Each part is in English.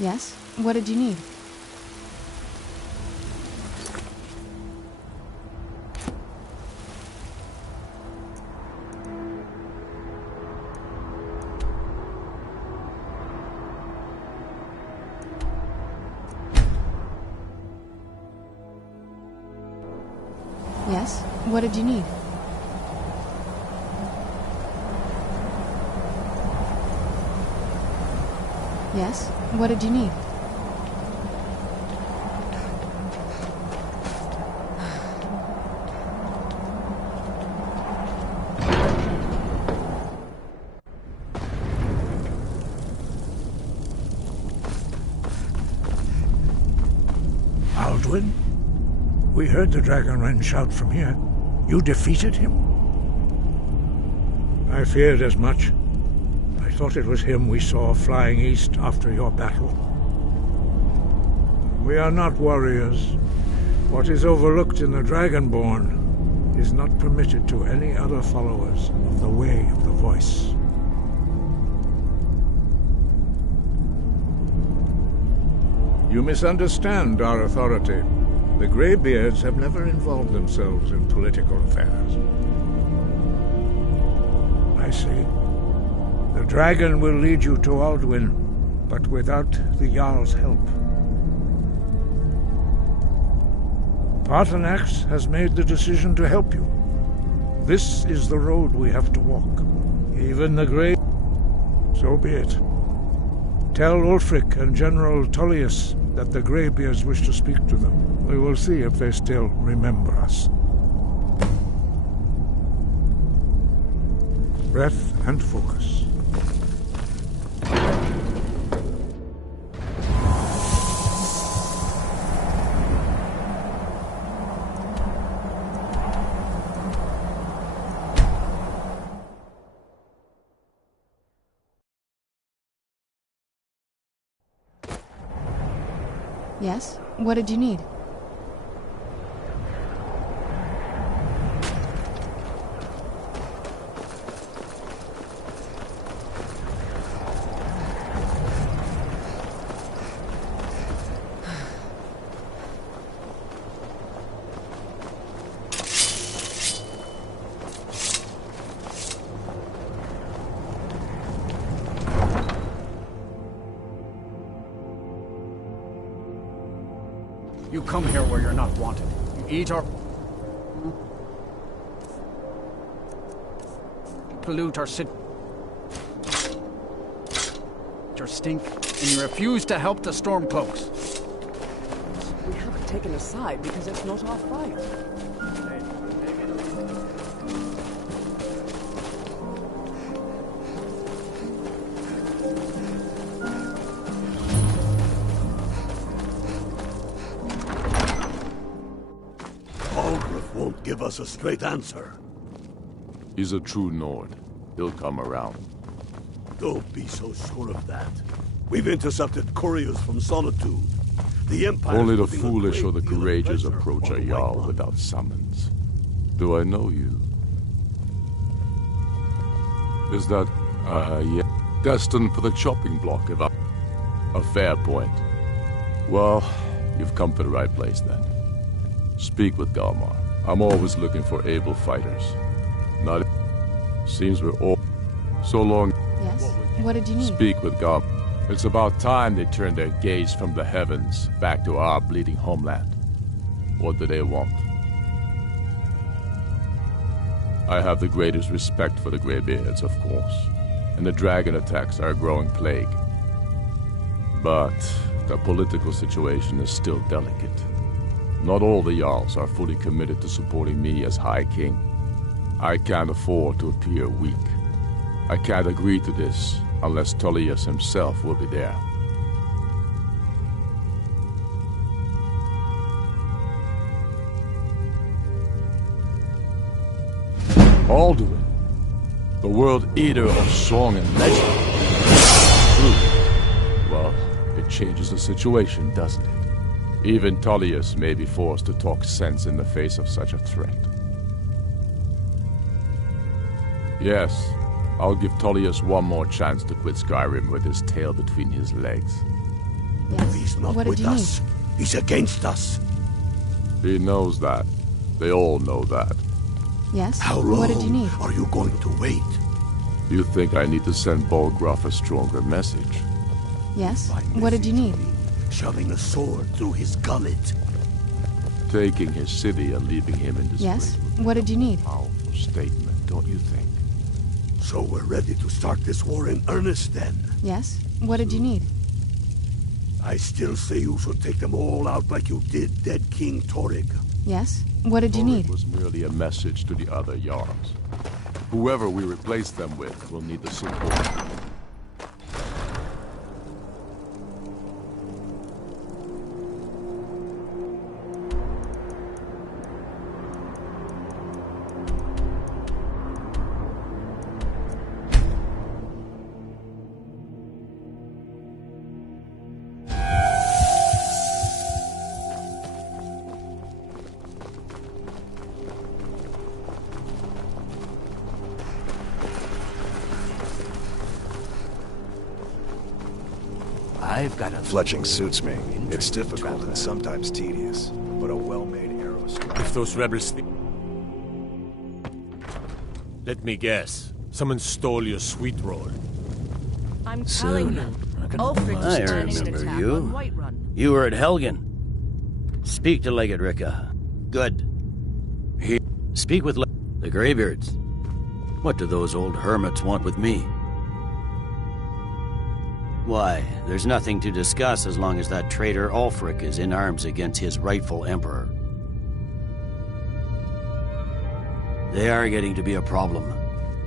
Yes? What did you need? Yes? What did you need? Yes? What did you need? Alduin? We heard the Dragonren shout from here. You defeated him? I feared as much. I thought it was him we saw flying east after your battle. We are not warriors. What is overlooked in the Dragonborn is not permitted to any other followers of the Way of the Voice. You misunderstand our authority. The Greybeards have never involved themselves in political affairs. I see. The dragon will lead you to Alduin, but without the Jarl's help. Paarthurnax has made the decision to help you. This is the road we have to walk. Even the Grey... So be it. Tell Ulfric and General Tullius that the Greybeards wish to speak to them. We will see if they still remember us. Breath and focus. Yes? What did you need? You come here where you're not wanted. You eat our... pollute our city... your stink, and you refuse to help the Stormcloaks. We haven't taken a side because it's not our fight. Won't give us a straight answer. He's a true Nord. He'll come around. Don't be so sure of that. We've intercepted couriers from Solitude. The Empire... Only the foolish or the courageous approach a Jarl without summons. Do I know you? Is that, yeah, destined for the chopping block if I... A fair point. Well, you've come to the right place then. Speak with Galmar. I'm always looking for able fighters. Not... Seems we're all... So long... Yes? What did you need? Speak with Galmar. It's about time they turned their gaze from the heavens back to our bleeding homeland. What do they want? I have the greatest respect for the Greybeards, of course. And the dragon attacks are a growing plague. But the political situation is still delicate. Not all the Jarls are fully committed to supporting me as High King. I can't afford to appear weak. I can't agree to this unless Tullius himself will be there. Alduin, the World Eater of song and legend. True. Well, it changes the situation, doesn't it? Even Tullius may be forced to talk sense in the face of such a threat. Yes, I'll give Tullius one more chance to quit Skyrim with his tail between his legs. If he's not What did with you us, he's against us. He knows that. They all know that. Yes? How What did you long need? are you going to wait? You think I need to send Bolgruff a stronger message? Yes? By What did you message, need? mean shoving a sword through his gullet. Taking his city and leaving him in disgrace. Yes? would be What did you a need? Powerful statement, don't you think? So we're ready to start this war in earnest then. Yes? What did you need? I still say you should take them all out like you did dead King Torrig. Yes? What did you Torrig need? was merely a message to the other Jarls. Whoever we replace them with will need the support. I've got a... Fletching suits me. It's difficult and sometimes tedious, but a well-made arrow strikes. If those rebels think... Let me guess. Someone stole your sweet roll. I'm telling you, Ulfric's I planning an remember attack you. on Whiterun. You were at Helgen. Speak to Legate Ricka. Good. Speak with the Greybeards. What do those old hermits want with me? Why, there's nothing to discuss as long as that traitor Ulfric is in arms against his rightful emperor. They are getting to be a problem,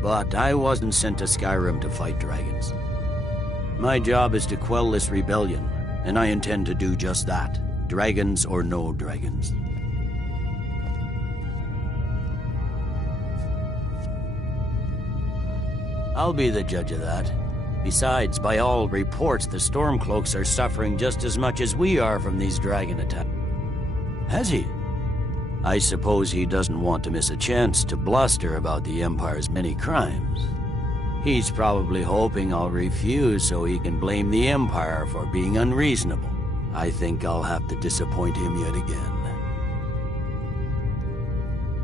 but I wasn't sent to Skyrim to fight dragons. My job is to quell this rebellion, and I intend to do just that, dragons or no dragons. I'll be the judge of that. Besides, by all reports, the Stormcloaks are suffering just as much as we are from these dragon attacks. Has he? I suppose he doesn't want to miss a chance to bluster about the Empire's many crimes. He's probably hoping I'll refuse so he can blame the Empire for being unreasonable. I think I'll have to disappoint him yet again.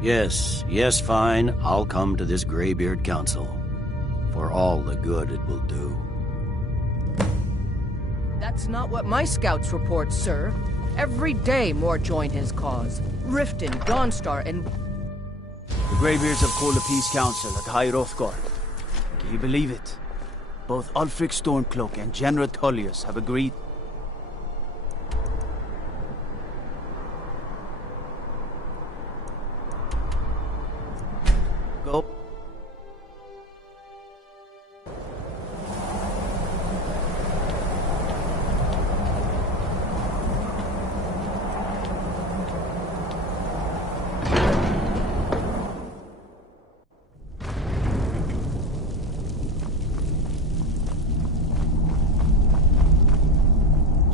Yes, fine. I'll come to this Greybeard Council. For all the good it will do. That's not what my scouts report, sir. Every day more join his cause. Riften, Dawnstar, and... The Greybeards have called a peace council at High Hrothgar. Can you believe it? Both Ulfric Stormcloak and General Tullius have agreed. Go.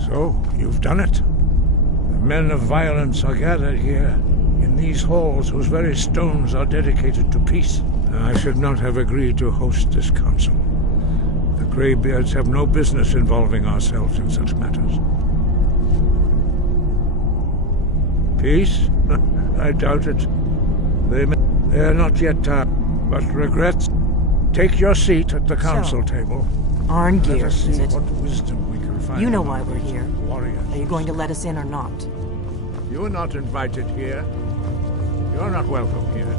So, you've done it. The men of violence are gathered here, in these halls whose very stones are dedicated to peace. I should not have agreed to host this council. The Greybeards have no business involving ourselves in such matters. Peace? I doubt it. They are not yet tired, but regrets. Take your seat at the council table. Arngeir, Let us see is it? what wisdom we can find. You know why we're here. Warriors. Are you going to let us in or not? You're not invited here. You're not welcome here.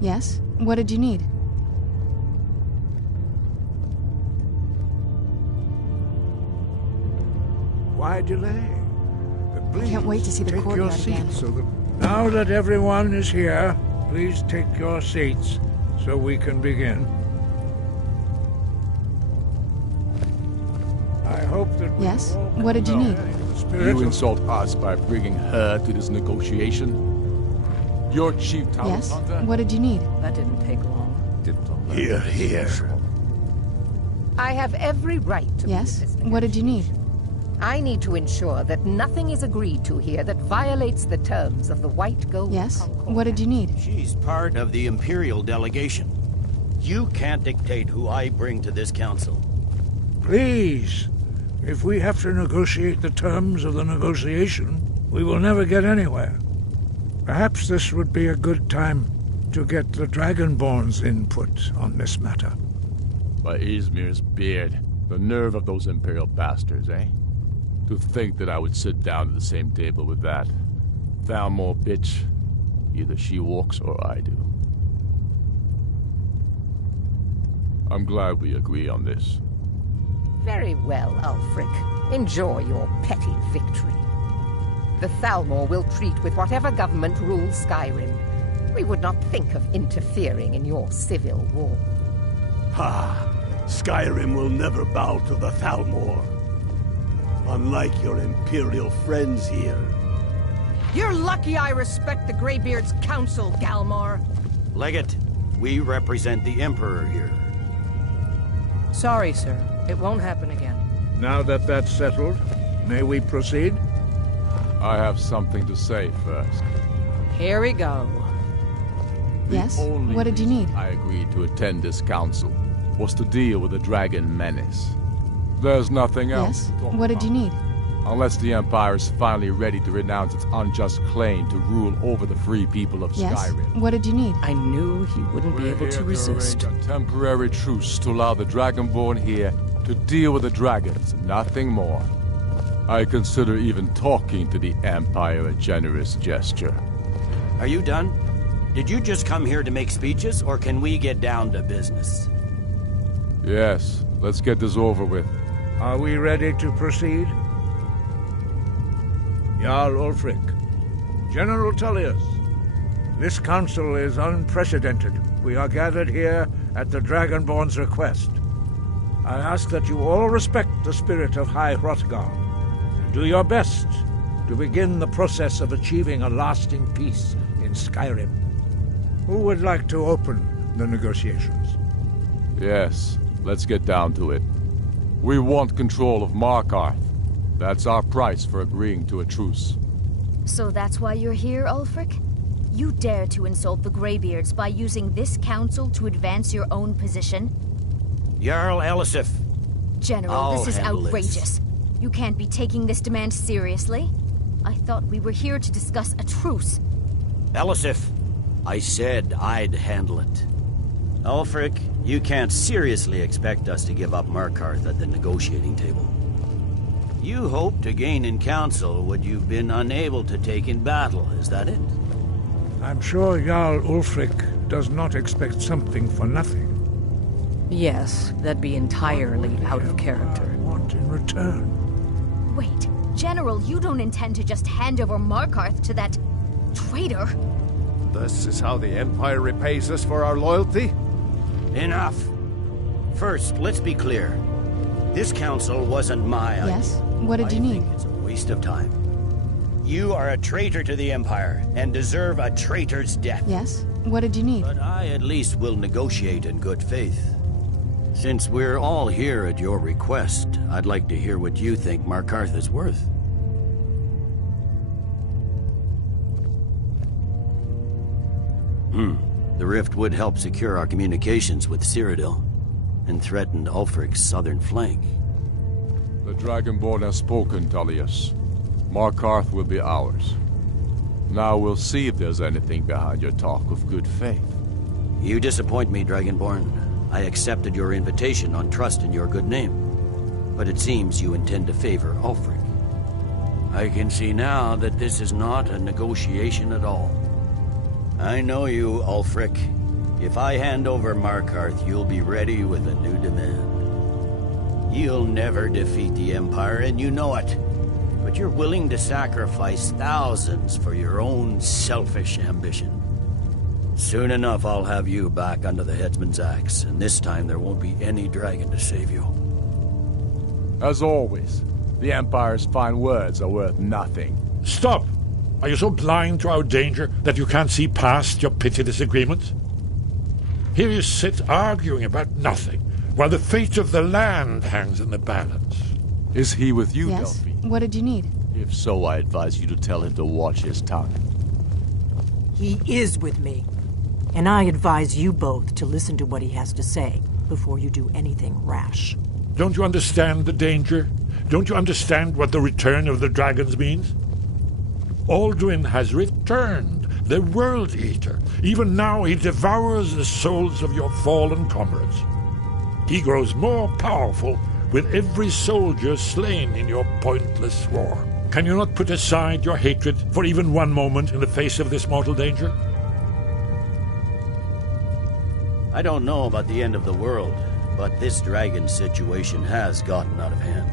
Yes? What did you need? Why delay? Please, Can't wait to see the take your courtyard seats again. so that... Now that everyone is here, please take your seats so we can begin. I hope that we Yes? all What did you come need? down in the spirit You of- insult us by bringing her to this negotiation? Your chief talent Yes? hunter? What did you need? That didn't take long. Here, here. I have every right to Yes? be in this What did you need? I need to ensure that nothing is agreed to here that violates the terms of the White Gold Yes? Concord. What did you need? She's part of the Imperial delegation. You can't dictate who I bring to this council. Please, if we have to negotiate the terms of the negotiation, we will never get anywhere. Perhaps this would be a good time to get the Dragonborn's input on this matter. By Izmir's beard. The nerve of those Imperial bastards, eh? To think that I would sit down at the same table with that Thalmor bitch. Either she walks or I do. I'm glad we agree on this. Very well, Ulfric. Enjoy your petty victory. The Thalmor will treat with whatever government rules Skyrim. We would not think of interfering in your civil war. Ha! Skyrim will never bow to the Thalmor. Unlike your Imperial friends here. You're lucky I respect the Greybeard's counsel, Galmar. Legate, we represent the Emperor here. Sorry, sir. It won't happen again. Now that that's settled, may we proceed? I have something to say first. Here we go. Yes? Only What did you reason need? I agreed to attend this council was to deal with the dragon menace. There's nothing else Yes? to talk What did you about. need? Unless the Empire is finally ready to renounce its unjust claim to rule over the free people of Yes? Skyrim. What did you need? I knew he wouldn't be We're able here to resist. arrange a temporary truce to allow the Dragonborn here to deal with the dragons, nothing more. I consider even talking to the Empire a generous gesture. Are you done? Did you just come here to make speeches, or can we get down to business? Yes, let's get this over with. Are we ready to proceed? Jarl Ulfric, General Tullius, this council is unprecedented. We are gathered here at the Dragonborn's request. I ask that you all respect the spirit of High Hrothgar and do your best to begin the process of achieving a lasting peace in Skyrim. Who would like to open the negotiations? Yes, let's get down to it. We want control of Markarth. That's our price for agreeing to a truce. So that's why you're here, Ulfric? You dare to insult the Greybeards by using this council to advance your own position? Jarl Elisif. General, I'll this is handle it. outrageous. You can't be taking this demand seriously. I thought we were here to discuss a truce. Elisif, I said I'd handle it. Ulfric, you can't seriously expect us to give up Markarth at the negotiating table. You hope to gain in council what you've been unable to take in battle, is that it? I'm sure Jarl Ulfric does not expect something for nothing. Yes, that'd be entirely out of character. Want in return? Wait, General, you don't intend to just hand over Markarth to that traitor? This is how the Empire repays us for our loyalty? Enough. First, let's be clear. This council wasn't my idea. Yes? What did you I need? think it's a waste of time. You are a traitor to the Empire and deserve a traitor's death. Yes? What did you need? But I at least will negotiate in good faith. Since we're all here at your request, I'd like to hear what you think Markarth is worth. The rift would help secure our communications with Cyrodiil, and threatened Ulfric's southern flank. The Dragonborn has spoken, Tullius. Markarth will be ours. Now we'll see if there's anything behind your talk of good faith. You disappoint me, Dragonborn. I accepted your invitation on trust in your good name. But it seems you intend to favor Ulfric. I can see now that this is not a negotiation at all. I know you, Ulfric. If I hand over Markarth, you'll be ready with a new demand. You'll never defeat the Empire, and you know it. But you're willing to sacrifice thousands for your own selfish ambition. Soon enough, I'll have you back under the headsman's axe, and this time there won't be any dragon to save you. As always, the Empire's fine words are worth nothing. Stop! Are you so blind to our danger that you can't see past your petty disagreements? Here you sit arguing about nothing, while the fate of the land hangs in the balance. Is he with you, Yes? Delphine? What did you need? If so, I advise you to tell him to watch his tongue. He is with me. And I advise you both to listen to what he has to say before you do anything rash. Don't you understand the danger? Don't you understand what the return of the dragons means? Alduin has returned, the World Eater. Even now he devours the souls of your fallen comrades. He grows more powerful with every soldier slain in your pointless war. Can you not put aside your hatred for even one moment in the face of this mortal danger? I don't know about the end of the world, but this dragon situation has gotten out of hand.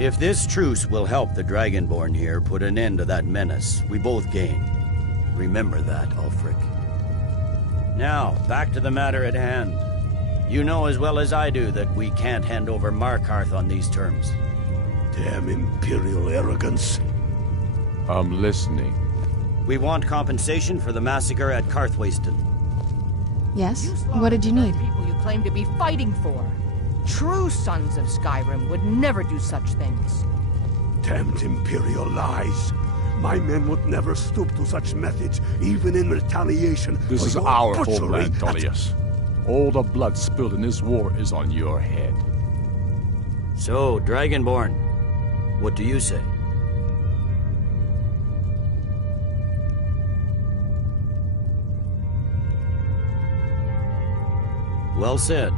If this truce will help the Dragonborn here put an end to that menace, we both gain. Remember that, Ulfric. Now, back to the matter at hand. You know as well as I do that we can't hand over Markarth on these terms. Damn Imperial arrogance. I'm listening. We want compensation for the massacre at Karthwasten. Yes? What did you need? People you claim to be fighting for. True sons of Skyrim would never do such things. Damned Imperial lies. My men would never stoop to such methods, even in retaliation. This is our homeland, Tullius. All the blood spilled in this war is on your head. So, Dragonborn, what do you say? Well said.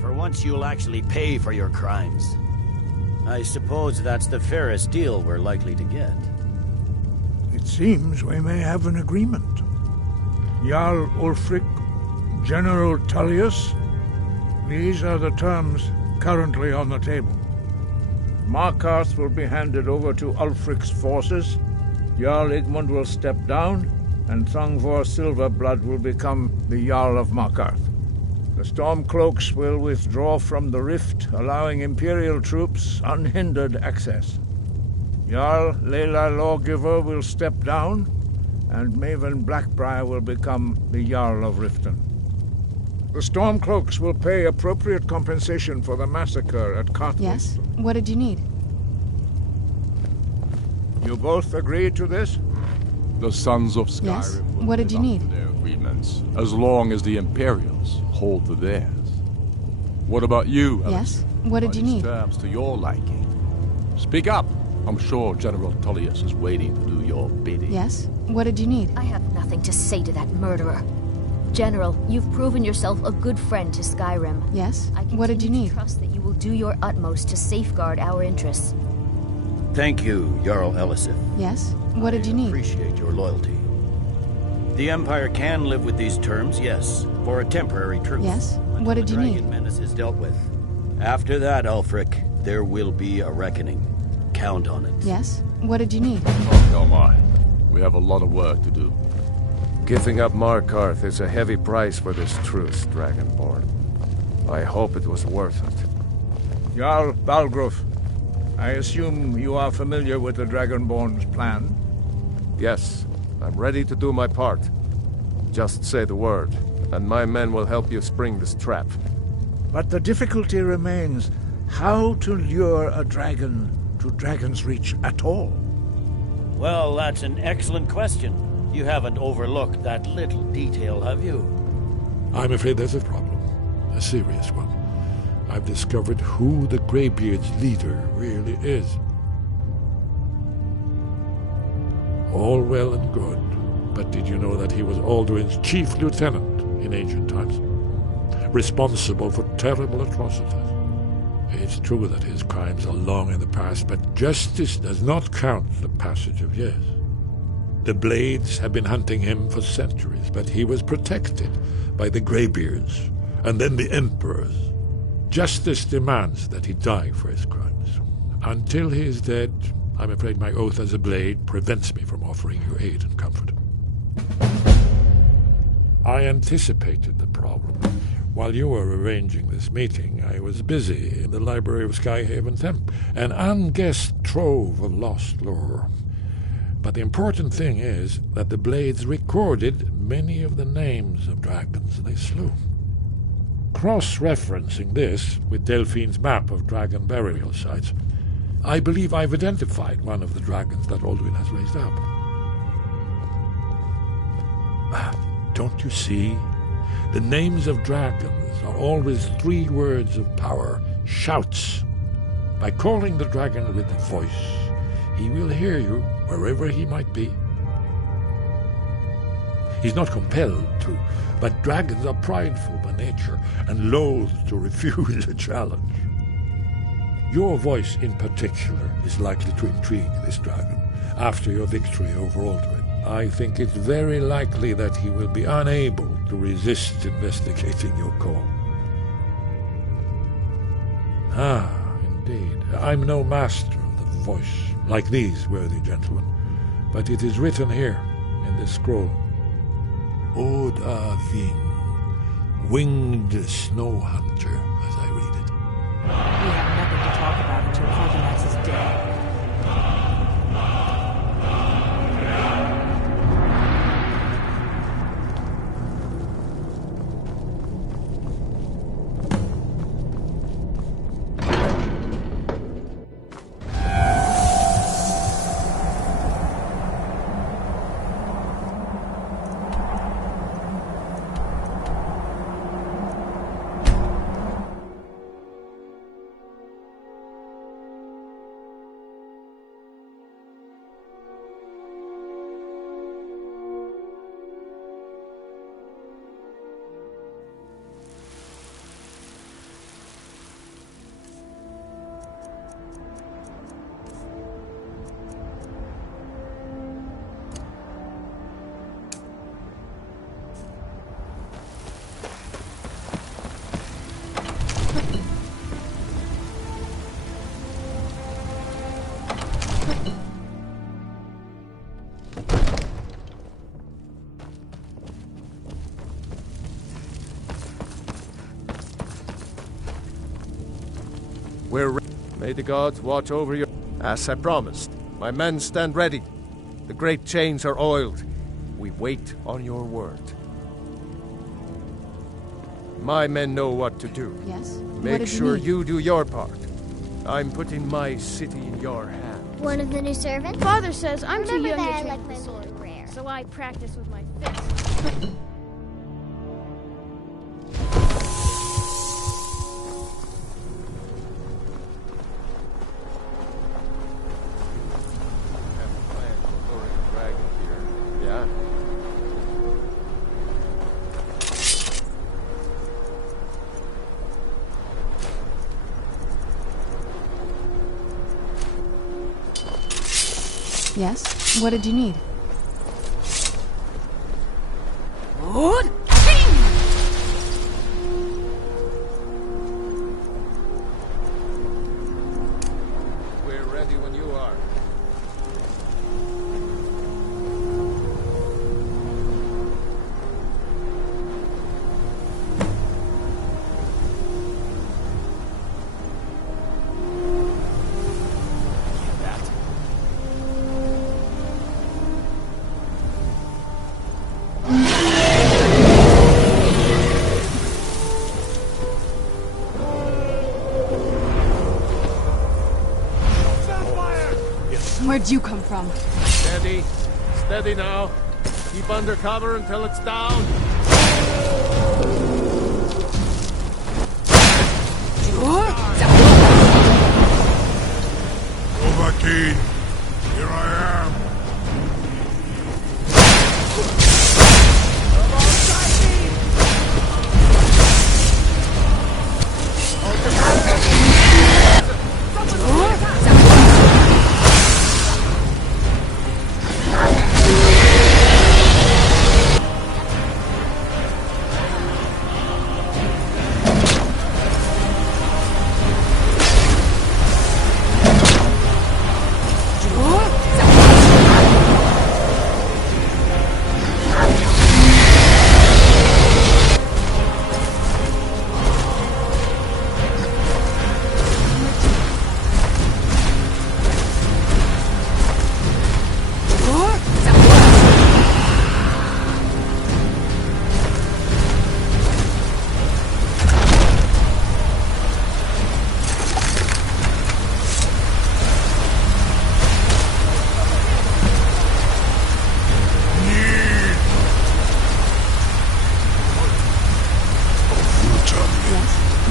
For once you'll actually pay for your crimes. I suppose that's the fairest deal we're likely to get. It seems we may have an agreement. Jarl Ulfric, General Tullius, these are the terms currently on the table. Markarth will be handed over to Ulfric's forces, Jarl Igmund will step down, and Thongvor Silverblood will become the Jarl of Markarth. The Stormcloaks will withdraw from the rift, allowing Imperial troops unhindered access. Jarl Leila Lawgiver will step down, and Maven Blackbriar will become the Jarl of Riften. The Stormcloaks will pay appropriate compensation for the massacre at Karthwasten. Yes? What did you need? You both agree to this? The Sons of Skyrim Yes? will What did you live need? up to their agreements, as long as the Imperials hold to theirs. What about you, Yes? What did you need? terms to your liking? Speak up. I'm sure General Tullius is waiting to do your bidding. Yes? What did you need? I have nothing to say to that murderer. General, you've proven yourself a good friend to Skyrim. Yes? I What did you continue need? to trust that you will do your utmost to safeguard our interests. Thank you, Jarl Elisif. Yes? What did you I need? appreciate your loyalty. The Empire can live with these terms, yes, for a temporary truce. Yes? Until What did the you dragon need? menace is dealt with. After that, Ulfric, there will be a reckoning. Count on it. Yes? What did you need? Oh, come on. We have a lot of work to do. Giving up Markarth is a heavy price for this truce, Dragonborn. I hope it was worth it. Jarl Balgruf, I assume you are familiar with the Dragonborn's plan? Yes, I'm ready to do my part. Just say the word, and my men will help you spring this trap. But the difficulty remains how to lure a dragon to Dragon's Reach at all. Well, that's an excellent question. You haven't overlooked that little detail, have you? I'm afraid there's a problem. A serious one. I've discovered who the Greybeard's leader really is. All well and good, but did you know that he was Alduin's chief lieutenant in ancient times? Responsible for terrible atrocities. It's true that his crimes are long in the past, but justice does not count the passage of years. The Blades have been hunting him for centuries, but he was protected by the Greybeards, and then the Emperors. Justice demands that he die for his crimes. Until he is dead, I'm afraid my oath as a Blade prevents me from offering you aid and comfort. I anticipated the problem. While you were arranging this meeting, I was busy in the library of Skyhaven Temple, an unguessed trove of lost lore. But the important thing is that the Blades recorded many of the names of dragons they slew. Cross-referencing this with Delphine's map of dragon burial sites, I believe I've identified one of the dragons that Alduin has raised up. Don't you see? The names of dragons are always 3 words of power, shouts. By calling the dragon with a voice, he will hear you wherever he might be. He's not compelled to, but dragons are prideful by nature and loath to refuse a challenge. Your voice in particular is likely to intrigue this dragon after your victory over Alduin. I think it's very likely that he will be unable to resist investigating your call. Ah, indeed. I'm no master of the voice, like these worthy gentlemen, but it is written here in this scroll. Alduin, winged snow hunter, as I read it. We have nothing to talk about until Carbonax is dead. May the gods watch over you. As I promised, my men stand ready. The great chains are oiled. We wait on your word. My men know what to do. Yes? Make sure you do your part. I'm putting my city in your hands. One of the new servants? Father says I'm too young to I train like with my the sword, sword rare. so I practice with my fists. Yes? What did you need? Good. We're ready when you are. Where'd you come from? Steady. Steady now. Keep under cover until it's down. Overkeen, here I am.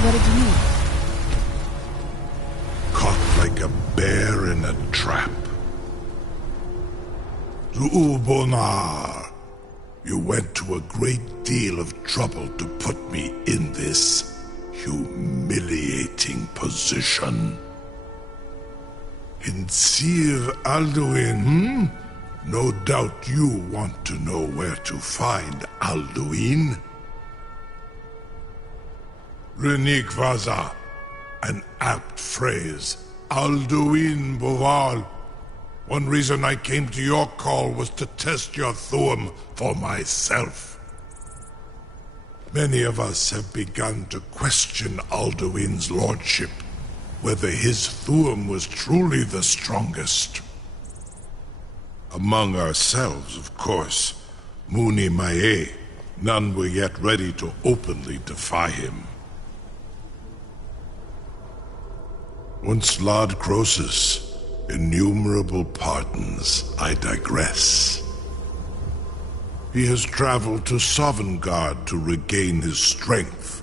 What did you need? Caught like a bear in a trap. Zuubonar, you went to a great deal of trouble to put me in this humiliating position. In Sir Alduin, No doubt you want to know where to find Alduin. Renik Vaza, an apt phrase. Alduin Boval. One reason I came to your call was to test your Thuum for myself. Many of us have begun to question Alduin's lordship, whether his Thuum was truly the strongest. Among ourselves, of course, Muni Mae, none were yet ready to openly defy him. Once Lord Croesus, innumerable pardons, I digress. He has traveled to Sovngarde to regain his strength,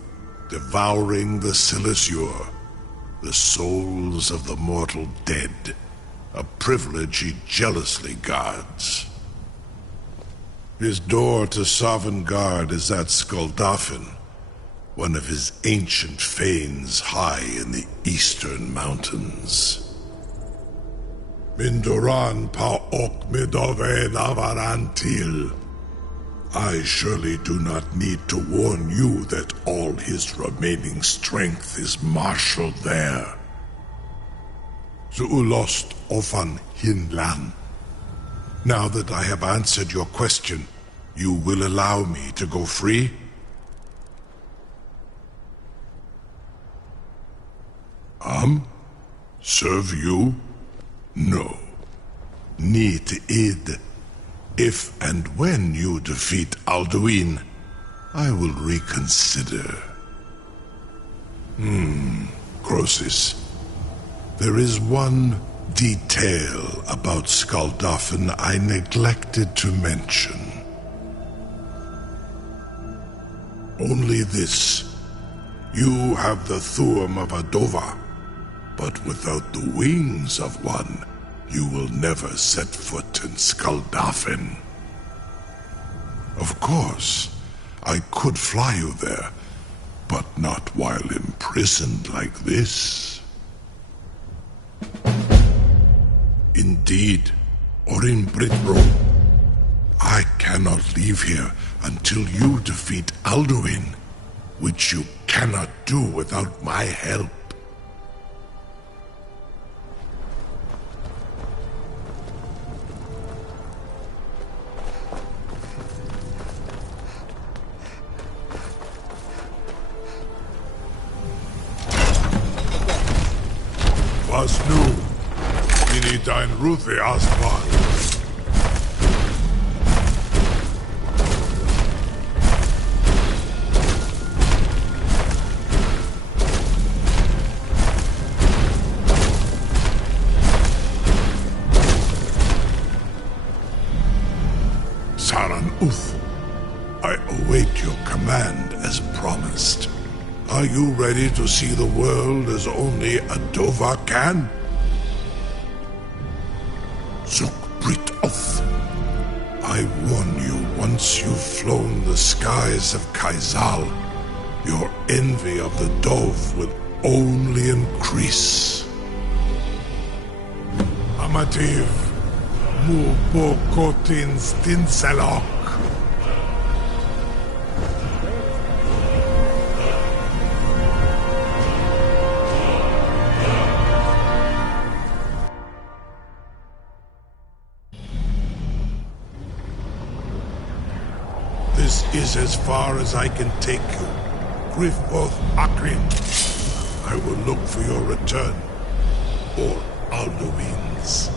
devouring the Silesure, the souls of the mortal dead, a privilege he jealously guards. His door to Sovngarde is at Skuldafn, one of his ancient fanes high in the eastern mountains. Mindoran pa ok midove navarantil. I surely do not need to warn you that all his remaining strength is marshaled there. Zuulost ofan hinlan. Now that I have answered your question, you will allow me to go free? Serve you? No. Need id. If and when you defeat Alduin, I will reconsider. Croesus. There is one detail about Skuldafn I neglected to mention. Only this. You have the Thuum of Adova, but without the wings of one, you will never set foot in Skuldafn. Of course, I could fly you there, but not while imprisoned like this. Indeed, or in Britbro, I cannot leave here until you defeat Alduin, which you cannot do without my help. Was nu, ini dein Ruthi Aspan. Saran Uth, I await your command as promised. Are you ready to see the world as only Adova can? Zuk Brit Oth. I warn you, once you've flown the skies of Kaizal, your envy of the Dove will only increase. Amativ, mu bokotin stinselok. This is as far as I can take you. Grifoth Akrin. I will look for your return, or Alduin's.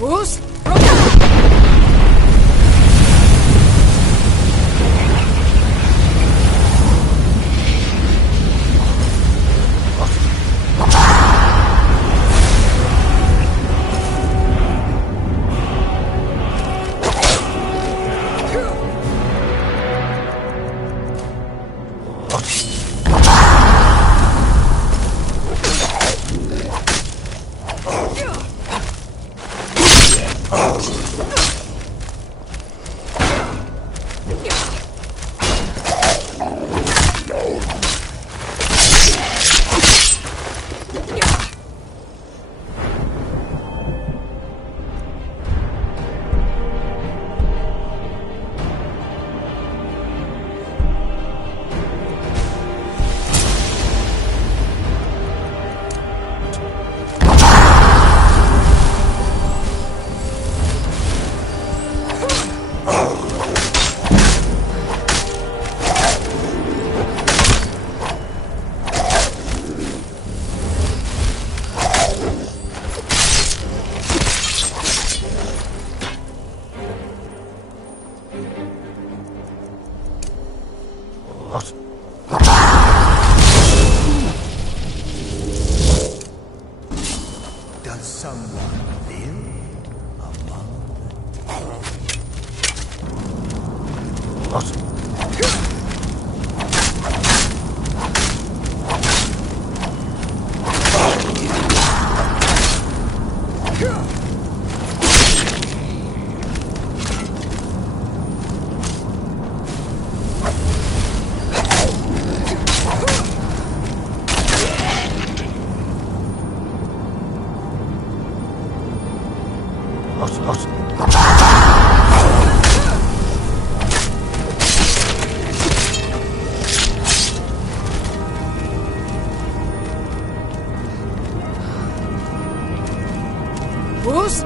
Bruce? Rus?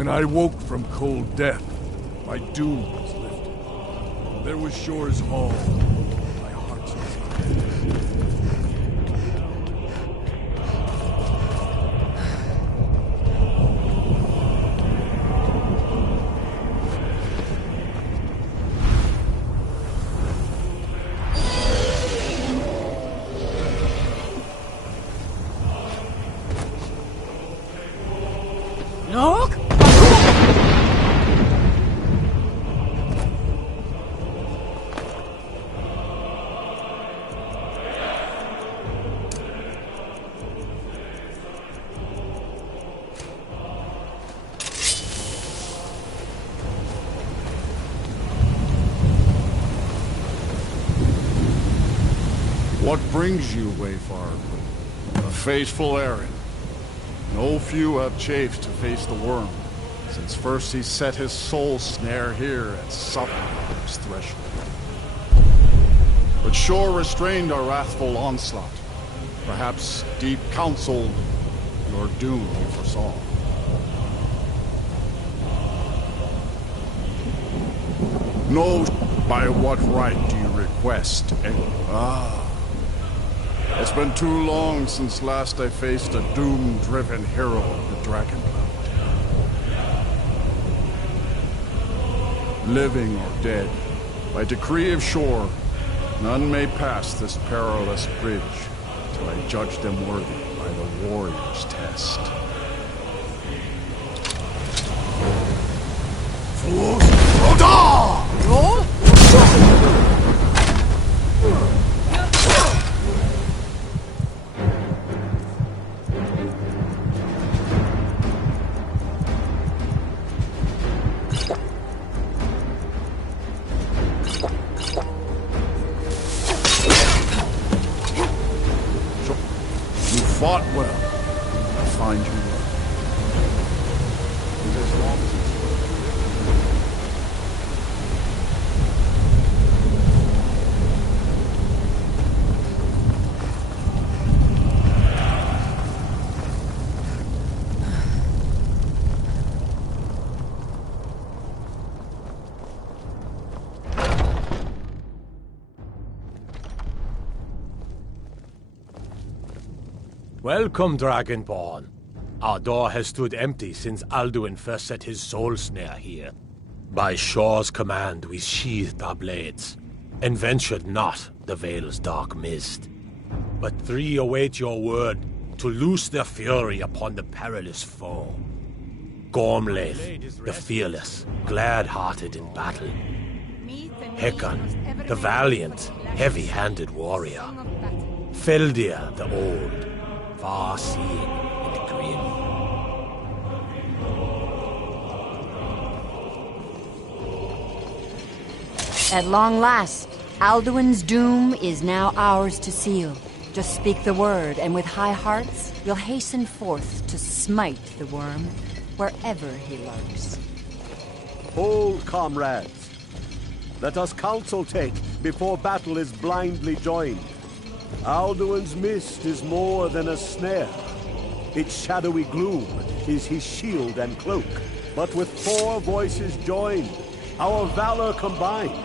When I woke from cold death, my doom was lifted. There was Shore's Hall, my heart's desire. Look! What brings you, Wayfarer? A faithful errand. No few have chafed to face the worm, since first he set his soul snare here at Sutton's threshold. But Shore restrained our wrathful onslaught. Perhaps deep counseled your doom he foresaw. No, by what right do you request any? It's been too long since last I faced a doom-driven hero of the Dragonblood. Living or dead, by decree of Shore, none may pass this perilous bridge till I judge them worthy by the warrior's test. Fools! Roda! Roll? Fought well. I find you well. It is long since Welcome, Dragonborn. Our door has stood empty since Alduin first set his soul snare here. By Shore's command, we sheathed our blades, and ventured not the Vale's dark mist. But three await your word to loose their fury upon the perilous foe. Gormlaith, the fearless, glad-hearted in battle. Hekon, the valiant, heavy-handed warrior. Feldir, the old, far-seeing and grim. At long last, Alduin's doom is now ours to seal. Just speak the word, and with high hearts, we'll hasten forth to smite the worm wherever he lurks. Hold, comrades. Let us counsel take before battle is blindly joined. Alduin's mist is more than a snare. Its shadowy gloom is his shield and cloak. But with 4 voices joined, our valor combined,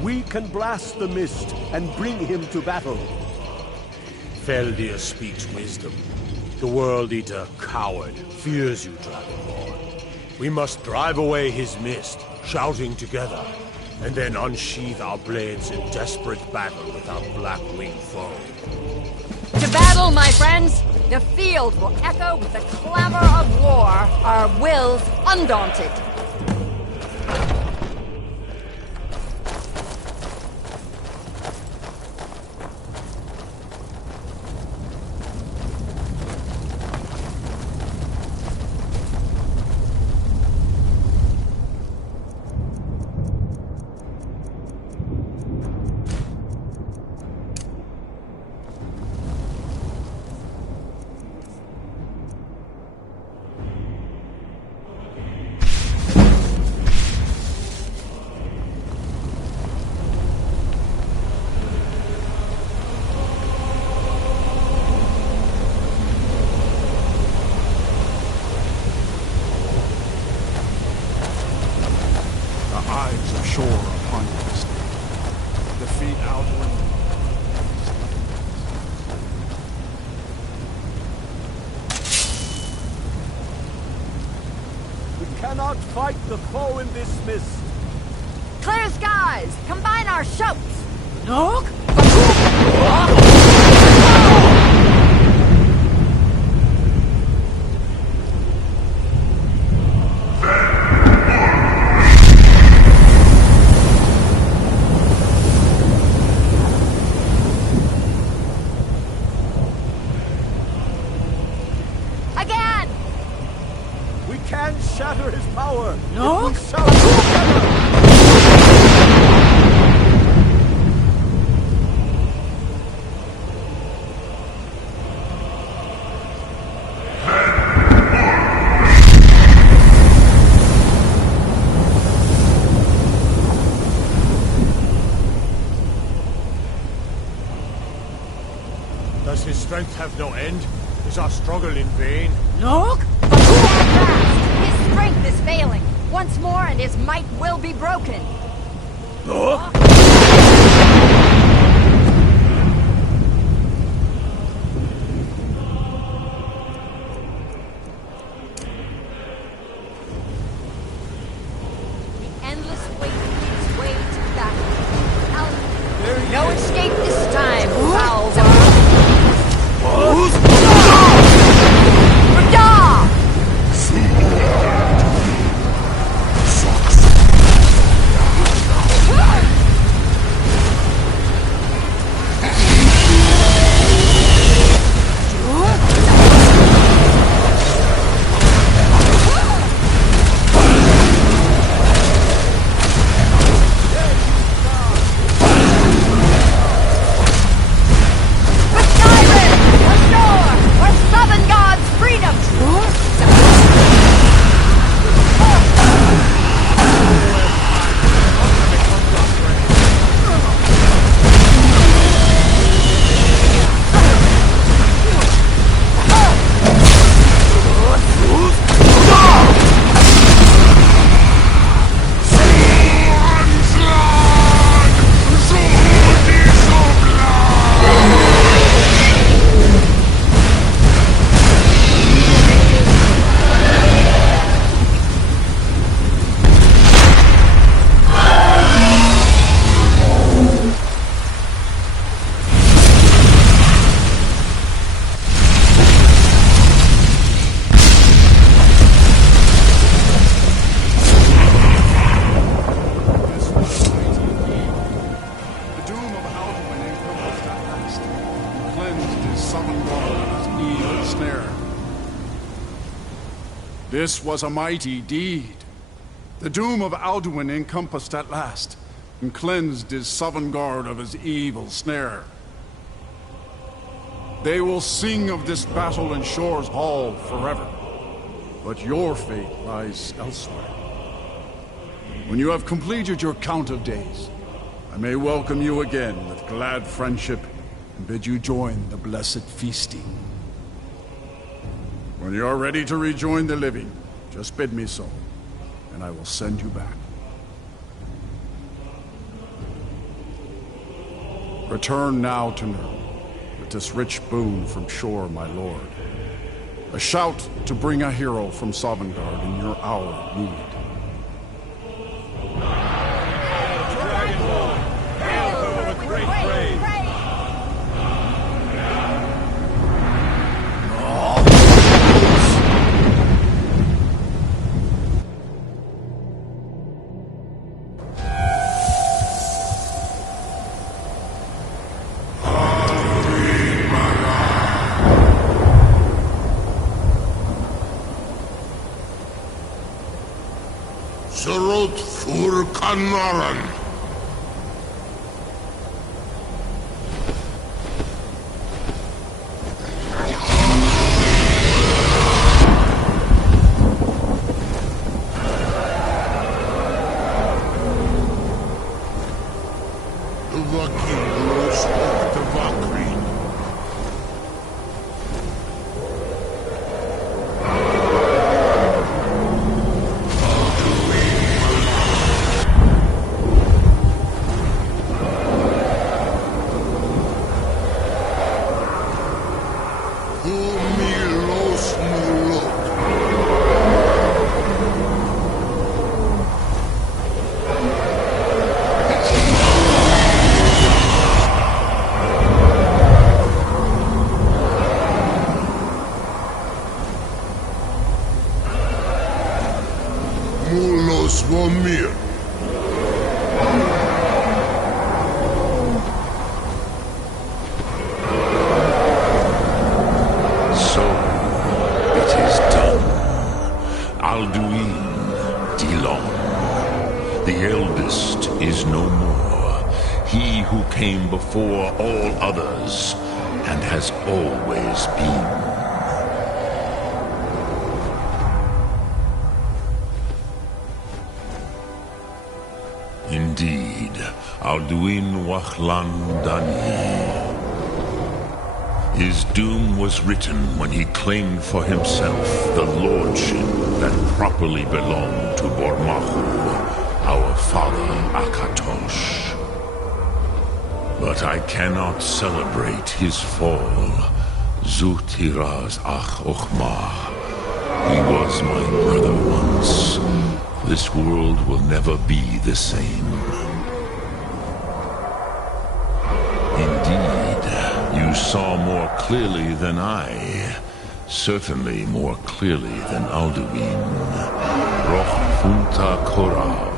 we can blast the mist and bring him to battle. Feldir speaks wisdom. The World Eater, coward, fears you, Dragonborn. We must drive away his mist, shouting together, and then unsheath our blades in desperate battle with our black-winged foe. To battle, my friends! The field will echo with the clamor of war, our wills undaunted. cannot fight the foe in this mist. Clear skies! Combine our shouts! Look! Again! We can shatter his power. Look! If we shout together. Does his strength have no end? Is our struggle in vain? Look! His strength is failing. Once more and his might will be broken. The endless wait leads way to battle. No escape this time, foul This was a mighty deed. The doom of Alduin encompassed at last, and cleansed his Sovngarde of his evil snare. They will sing of this battle in Shore's Hall forever, but your fate lies elsewhere. When you have completed your count of days, I may welcome you again with glad friendship and bid you join the blessed feasting. When you are ready to rejoin the living, just bid me so, and I will send you back. Return now to Nurn, with this rich boon from Shore, my lord. A shout to bring a hero from Sovngarde in your hour of need. Surut fur Kanaran. The lucky rules of the Valkyrie. Mulos Vomir. So, it is done. Alduin, Dilon, the eldest, is no more. He who came before all others, and has always been. Indeed, Alduin Wachlan Dani. His doom was written when he claimed for himself the lordship that properly belonged to Bormahu, our father Akatosh. But I cannot celebrate his fall. Zutiraz Ach Ochmah. He was my brother once. This world will never be the same. Indeed, you saw more clearly than I. Certainly more clearly than Alduin. Roch Funta Korav.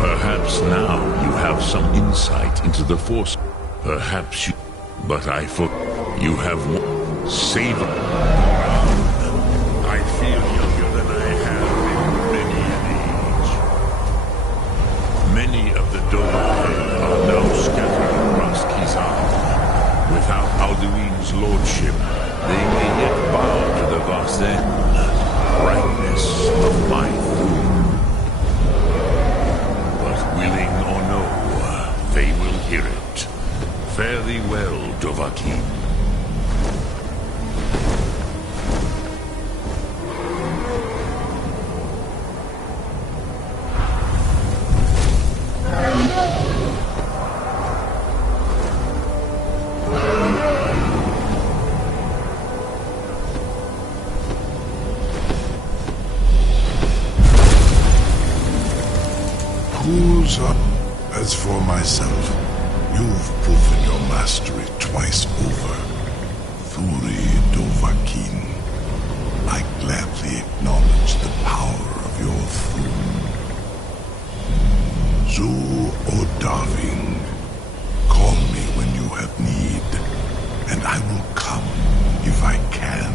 Perhaps now you have some insight into the Force. Perhaps you... But I you have savor. I feel younger than I have in many an age. Many of the Dovahe are now scattered across Kizan. Without Alduin's lordship, they may yet bow to the Vasen, brightness of my throne. But willing or no, they will hear it. Fare thee well, Dovahkiin. Pools up. As for myself, you've proven your mastery twice over. Thuri Dovahkiin, I gladly acknowledge the power of your throne. Zu Odaving, call me when you have need, and I will come if I can.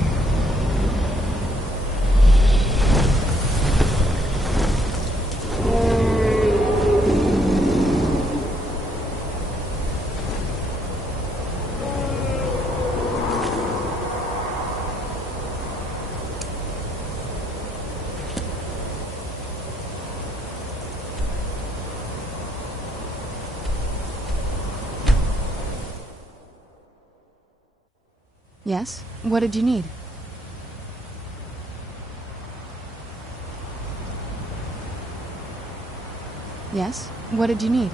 Yes? What did you need? Yes? What did you need?